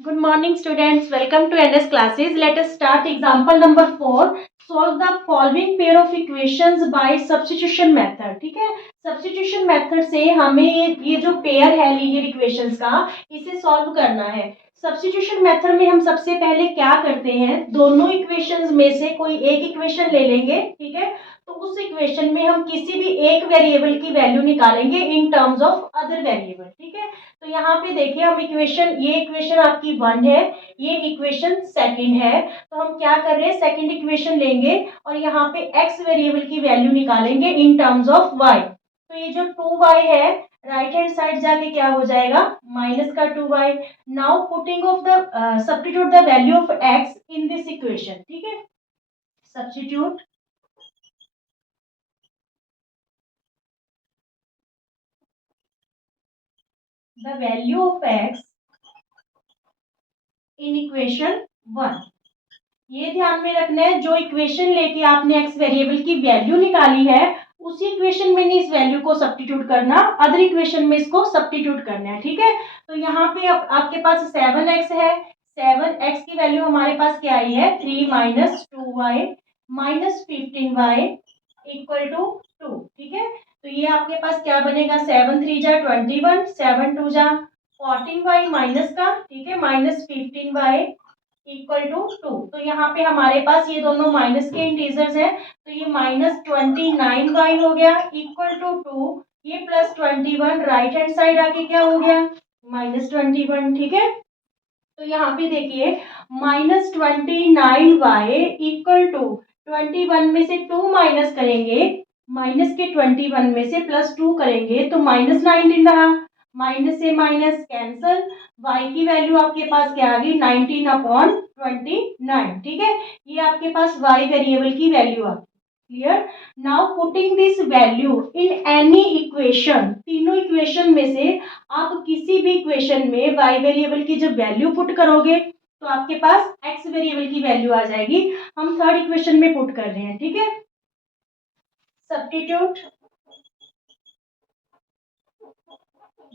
Good morning, students. Welcome to NS classes. Let us start example number 4. Solve the following pair of equations by substitution method. ठीक है, substitution method से हमें ये जो pair है linear equations का, इसे सॉल्व करना है. सब्स्टिट्यूशन मेथड में हम सबसे पहले क्या करते हैं, दोनों इक्वेशंस में से कोई एक इक्वेशन ले लेंगे. ठीक है, तो उस इक्वेशन में हम किसी भी एक वेरिएबल की वैल्यू निकालेंगे in terms of other variable. ठीक है, तो यहाँ पे देखिए हम इक्वेशन, ये इक्वेशन आपकी 1 है, ये इक्वेशन सेकंड है. तो हम क्या कर रहे हैं, सेकंड इक्वेशन लेंगे और यहाँ पे x वेरिएबल की वैल्यू निकालेंगे इन टर्म्स ऑफ y. तो ये जो 2y है, राइट हैंड साइड जाके क्या हो जाएगा, माइनस का 2y. Now putting of the substitute the value of x in this equation. ठीक है, substitute the value of x in equation 1. ये ध्यान में रखना है, जो इक्वेशन लेके आपने x वेरिएबल की वैल्यू निकाली है, उसी इक्वेशन में नहीं इस वैल्यू को सब्स्टिट्यूट करना, अदर इक्वेशन में इसको सब्स्टिट्यूट करना है. ठीक है, तो यहाँ पे आपके पास 7x है. 7x की वैल्यू हमारे पास क्या आई है, 3 minus 2y minus 15y equal to 2. ठीक है, तो ये आपके पास क्या बनेगा, 7 3 जा 21, 7 2 जा 14y माइनस का, ठीक है, माइनस 15y इक्वल टू 2. तो यहाँ पे हमारे पास ये दोनों माइनस के इंटीजर्स हैं, तो ये माइनस 29y हो गया इक्वल टू 2. ये प्लस 21 राइट हैंड साइड आके क्या हो गया, माइनस 21. ठीक है, तो यहाँ पे देखिए माइनस 29y इक्वल टू 21 में से 2 माइनस करेंगे, माइनस के 21 में से प्लस 2 करेंगे तो माइनस 19 रहा, माइनस से माइनस कैंसल. y की वैल्यू आपके पास क्या आ गई, 19 अपॉन 29. ठीक है, ये आपके पास y वेरिएबल की वैल्यू आ गई. Clear. Now putting this value in any equation, तीनों इक्वेशन में से आप किसी भी इक्वेशन में y वेरिएबल की जब वैल्यू पुट करोगे तो आपके पास x वेरिएबल की वैल्यू आ जाएगी. हम थर्ड इक्वेशन में पुट कर रहे हैं. ठीक है, substitute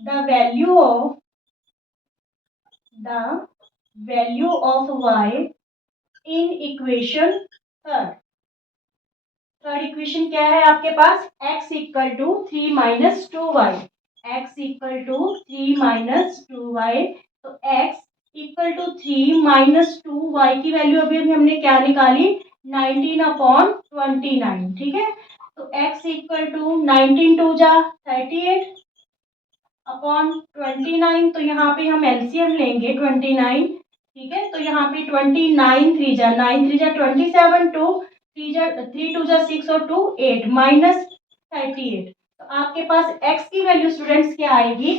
the value of y in equation third. Third equation क्या है आपके पास, x equal to 3 minus 2y, x equal to 3 minus 2y. तो x equal to 3 minus 2y की वैल्यू अभी अभी हमने क्या निकाली, 19 अपॉन 29. ठीक है, तो x इक्वल टू 19 2 जा 38 अपॉन 29. तो यहाँ पे हम एलसीएम लेंगे 29. ठीक है, तो यहाँ पे 29 3 जा 9 3 जा 27, 2 3 जा 3 2 जा 6 और 2 8 माइनस 38. तो आपके पास x की वैल्यू स्टूडेंट्स क्या आएगी,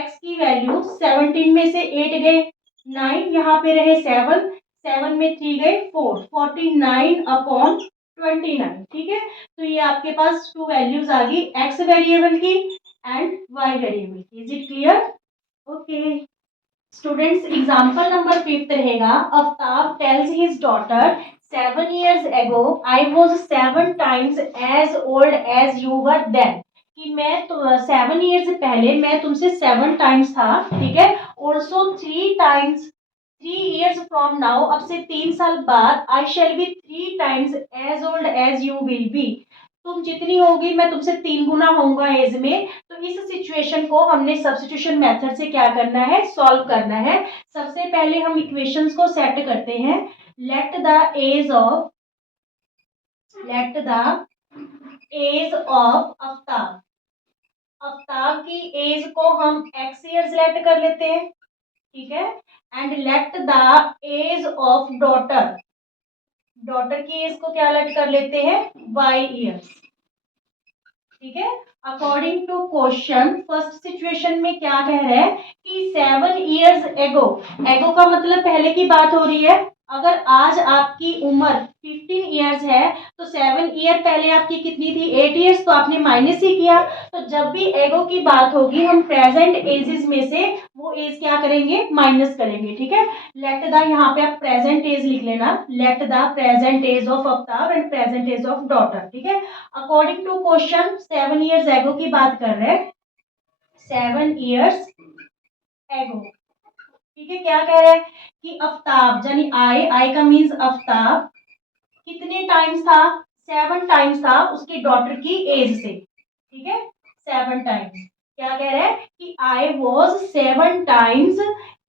x की वैल्यू 17 में से 8 गए 9, यहाँ पे रहे 7, 7 में 3 गए 4, 49 अपॉन 29. ठीक है, तो ये आपके पास टू वैल्यूज आ गई, x वेरिएबल की एंड y वेरिएबल की. Is it clear? Okay students, example number 5 रहेगा. Aftab tales his daughter 7 years ago I was 7 times as old as you were then. कि मैं तो 7 years पहले मैं तुमसे 7 times था. ठीक है, also 3 times 3 years from now, अब से 3 साल बाद I shall be 3 times as old as you will be. तुम जितनी होगी मैं तुमसे 3 गुना होऊंगा एज में. तो इस सिचुएशन को हमने सब्स्टिट्यूशन मेथड से क्या करना है, सॉल्व करना है. सबसे पहले हम इक्वेशंस को सेट करते हैं. Let the age of Aftab, Aftab की एज को हम x ईयर्स लेट कर लेते हैं. ठीक है, and let the age of daughter, daughter की एज को क्या लेट कर लेते हैं, y ईयर्स. ठीक है, according to question first situation में क्या कह रहा है कि 7 years एगो, एगो का मतलब पहले की बात हो रही है. अगर आज आपकी उम्र 15 years है तो 7 year पहले आपकी कितनी थी, 8 years. तो आपने माइनस ही किया. तो जब भी एगो की बात होगी हम प्रेजेंट एजेस में से वो एज क्या करेंगे, माइनस करेंगे. ठीक है, लेट द, यहाँ पे आप प्रेजेंट एज लिख लेना, let the present age of Aftab and present age of daughter. ठीक है, अकॉर्डिंग टू क्वेश्चन 7 years एगो की बात कर रहे हैं, 7 years एगो. ठीक है, क्या कह रहा है कि आफ्ताब यानी आई का मीन्स आफ्ताब कितने टाइम्स था, 7 टाइम्स था उसकी डॉटर की एज से, ठीक है, 7 टाइम्स। क्या कह रहा है कि I was 7 times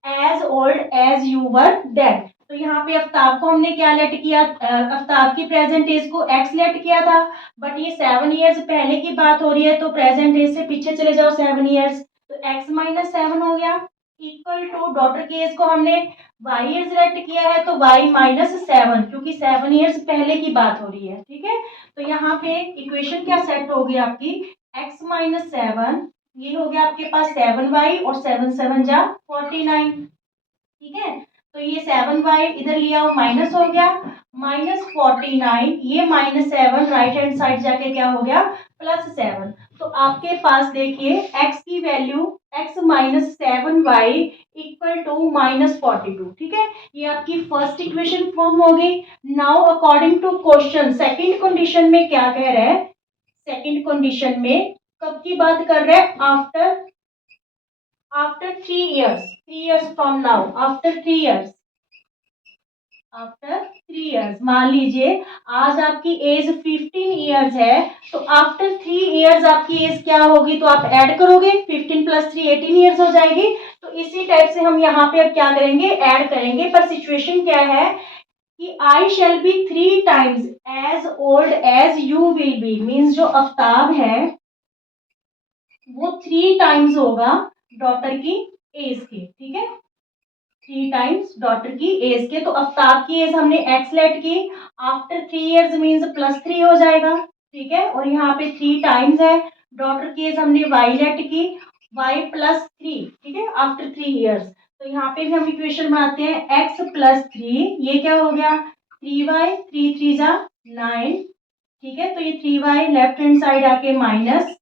as old as you were then. तो यहाँ पे आफ्ताब को हमने क्या लेट किया, आफ्ताब की प्रेजेंट एज को एक्स लेट किया था, बट ये 7 ईयर्स पहले की बात हो रही है, तो प्रेजेंट एज से पीछे चले जाओ 7 ईयर्स, तो एक्स माइनस 7 हो गया, इक्वल टू डॉटर की एज को हमने वाई ईयर्स लेट किया है, तो वाई माइनस 7, क्योंकि 7 ईयर्स पहले की बात हो रही है, ठीक है। तो यहाँ पे इक्वेशन क्या सेट होगी आपकी, एक्स माइनस 7, ये हो गया आपके पास 7y और 7 7 जा 49, ठीक है। तो ये 7y इधर लिया वो माइनस हो गया, माइनस 49, ये माइनस 7 राइट हैंड साइड जाके क्या हो गया प्लस 7। तो आपके पास देखिए x की वैल्यू x माइनस 7y इक्वल टू माइनस 42, ठीक है। ये आपकी फर्स्ट इक्वेशन फॉर्म हो गई। Now according to question second condition में क्या कह रहा है, सेकंड कंडीशन में कब की बात कर रहे हैं, after 3 years from now, after 3 years, मान लीजिए आज आपकी एज 15 ईयर्स है, तो आफ्टर 3 ईयर्स आपकी एज क्या होगी, तो आप ऐड करोगे 15 प्लस 3 18 ईयर्स हो जाएगी। तो इसी टाइप से हम यहाँ पे अब क्या करेंगे, ऐड करेंगे, पर सिचुएशन क्या है कि I shall be 3 times as old as you will be, means जो आफ्ताब है वो 3 टाइम्स होगा डॉटर की एज के, ठीक है, 3 टाइम्स डॉटर की एज के। तो आफ्ताब की एज हमने एक्स लेट की, आफ्टर 3 ईयर्स मीन्स प्लस 3 हो जाएगा, ठीक है, और यहाँ पे 3 टाइम्स है, डॉटर की एज हमने वाई लेट की, वाई प्लस 3, ठीक है, आफ्टर 3 ईयर्स। तो यहाँ पे भी हम इक्वेशन बनाते हैं एक्स प्लस 3, ये क्या हो गया 3y, 3 3 जा 9, ठीक है, तो ये 3y लेफ्ट हैंड साइड आके माइनस,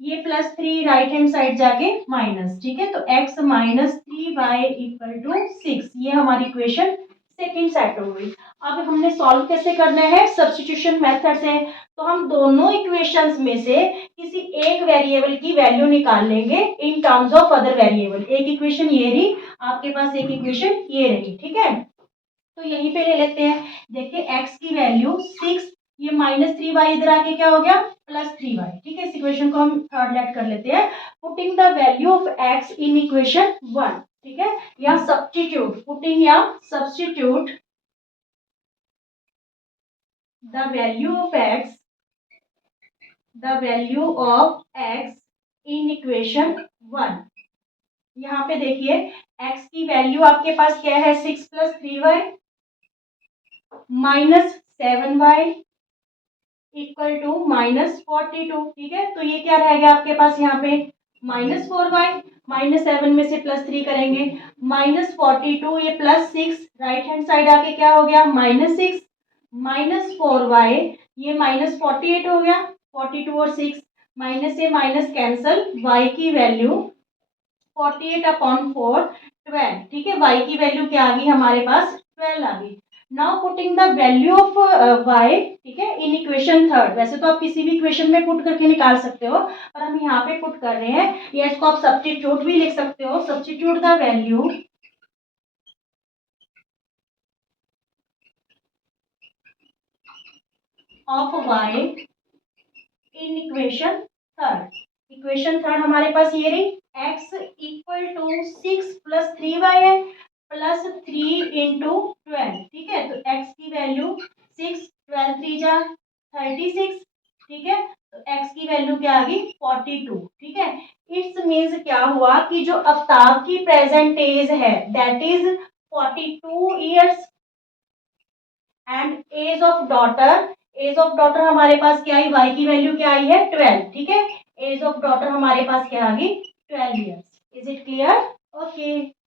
ये प्लस 3 राइट हैंड साइड जाके माइनस, ठीक है, तो x minus 3y equal to 6, ये हमारी इक्वेशन सेकंड सेट हो गई। अब हमने सॉल्व कैसे करना है, सब्स्टिट्यूशन मेथड से। तो हम दोनों इक्वेशंस में से किसी एक वेरिएबल की वैल्यू निकाल लेंगे in terms of other variable. एक इक्वेशन ये रही आपके पास, एक इक्वेशन ये रही, ठीक है। तो यहीं पे ले लेते हैं, देखिए x की वैल्यू 6, ये माइनस 3y इधर आके क्या हो गया प्लस 3y, ठीक है। इस इक्वेशन को हम थर्ड लेट कर लेते हैं, putting the value of x in equation 1, ठीक है, या सब्स्टिट्यूट, पुटिंग या substitute the value of x, the value of x in equation 1। यहाँ पे देखिए x की वैल्यू आपके पास क्या है 6 plus 3y minus 7y equal to minus 42, ठीक है। तो ये क्या रह गया आपके पास यहाँ पे माइनस 4y, माइनस 7 में से प्लस 3 करेंगे, माइनस 42, ये प्लस 6 राइट हैंड साइड आके क्या हो गया माइनस 6, माइनस 4y, ये माइनस 48 हो गया, 42 और 6 माइनस से माइनस कैंसल, y की वैल्यू 48 अपॉन 4 12, ठीक है, y की वैल्यू क्या आ गई हमारे पास 12 आ गई। Now putting the value of y, ठीक है, इन इक्वेशन थर्ड। वैसे तो आप किसी भी इक्वेशन में पुट करके निकाल सकते हो, पर हम यहाँ पे पुट कर रहे हैं, या इसको आप सब्स्टिट्यूट भी लिख सकते हो, substitute the value of y in equation third. Equation third हमारे पास ये रही, x equal to 6 plus 3y है, प्लस 3 इंटू 12, ठीक है। तो x की वैल्यू 6, 12 3 जा 36, ठीक है, तो x की वैल्यू क्या आ गई 42, ठीक है। इट्स मीन्स क्या हुआ कि जो आफ्ताब की प्रेजेंट एज है that is 42 years, and age of daughter हमारे पास क्या आई, y की वैल्यू क्या आई है 12, ठीक है। एज ऑफ डॉटर हमारे पास क्या आ गई 12 years. Is it clear? Okay.